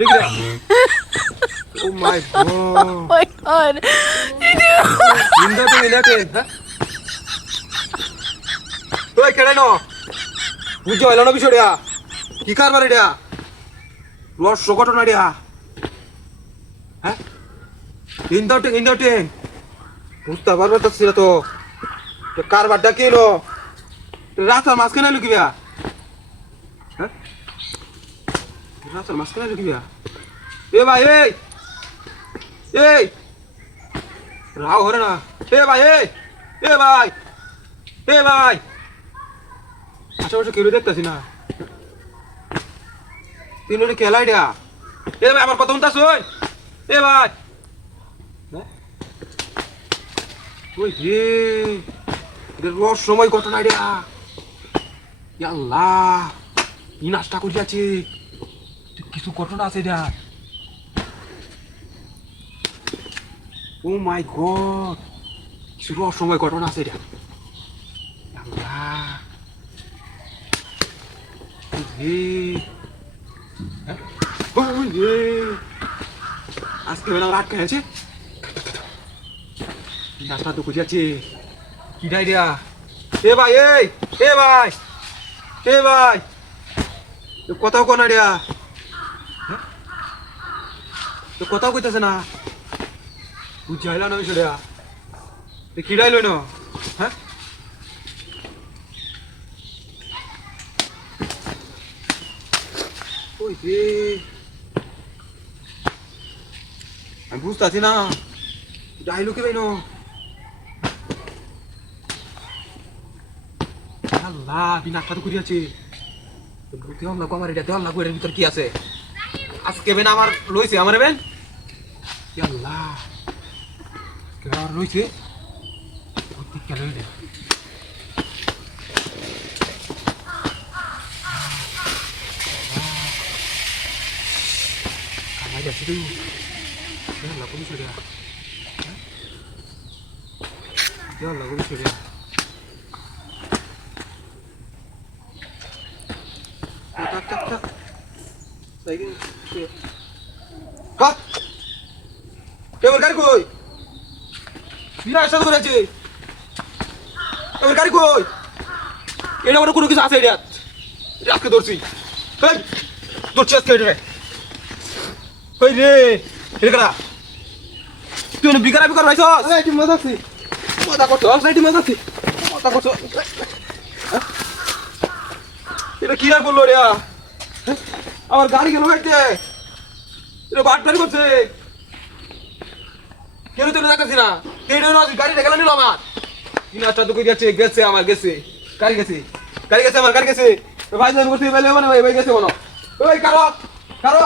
My god Oh my god. ইন্দো তো ইলাতে ওই কেডে নো বুঝো এলো না বিষয়টা কি কারবার এটা লস ঘটনা এটা হ্যাঁ ইন্দো টেন ইন্দো টেন বুঝতে পারবে তো সেটা তো কারবারটা কি নো রাস্তার মাঝখানে লুকিবা হ্যাঁ রাস্তার মাঝখানে লুকিবা এ ভাই এই এই রাও হরে না। এ ভাই, এ! এ ভাই এ ভাই! আশেপাশে কেউ দেখতেছি না। তিন খেলাই দেয়া এ ভাই, আমার কথা শুনতাছ ওই? এ ভাই? ওই রে এটা রহস্যময় ঘটনা দেয়া আল্লাহ ই নাচটা করিয়াছে কিছু ঘটনা আছে এটা ও মাই গড, কিছু রহস্যময় ঘটনা আছে এটা আজকে বেলা রাত খেয়েছে নাচটা তো খুঁজিয়াছে কি ডাই দিয়া এ ভাই, এই, এ ভাই এ ভাই। এ কথাও কোনা দিয়া? এ কথাও কইতেছে না। বুঝাইলা না বিষয়টা এ কি ডাইল না হ্যাঁ? ওই রে। আমি বুঝতেছি না। ডাইলো কে বাইনো আল্লাহ বিনাকটা তো করিয়াছে দেওয়াল লাগো আমার এটা দেওয়াল লাগো এর ভিতর কি আছে? আজকে বেন আমার লইছে, আমার বেন ইয়া আল্লাহ আজকে বেন আমার লইছে ঠিক কেন লইলে কামাই যাচ্ছে তুই দেওয়াল লাগো বিষয়টা দেওয়াল লাগো বিষয়টা Tak, tak, tak. Lagi. Hah? এবার গাড়ি কই বিনা সাথে করে আছে এবার গাড়ি কই? এটা আমার কোনো কিছু আছে এটা। আজকে ধরছি। এই ধরছি আজকে এটা কই রে এটা কারা? তুই বিকারা বিকার ভাইছ এটি মজা আছে। মজা করছ এটি মজা আছে। মজা করছ। এটা কি আর বলল রে? আমার গাড়ি কেন গাড়িতে এটা বাটপারি করছে। কেন তো দেখাচ্ছি না? গাড়ি দেখা নিল আমার। তিন হাজার তো গেছে গেছে আমার, গেছে। গাড়ি গেছে। গাড়ি গেছে আমার, গাড়ি গেছে। ভাই যাই করতে ভাই ভাই গেছে মনে ওই কারও কারও?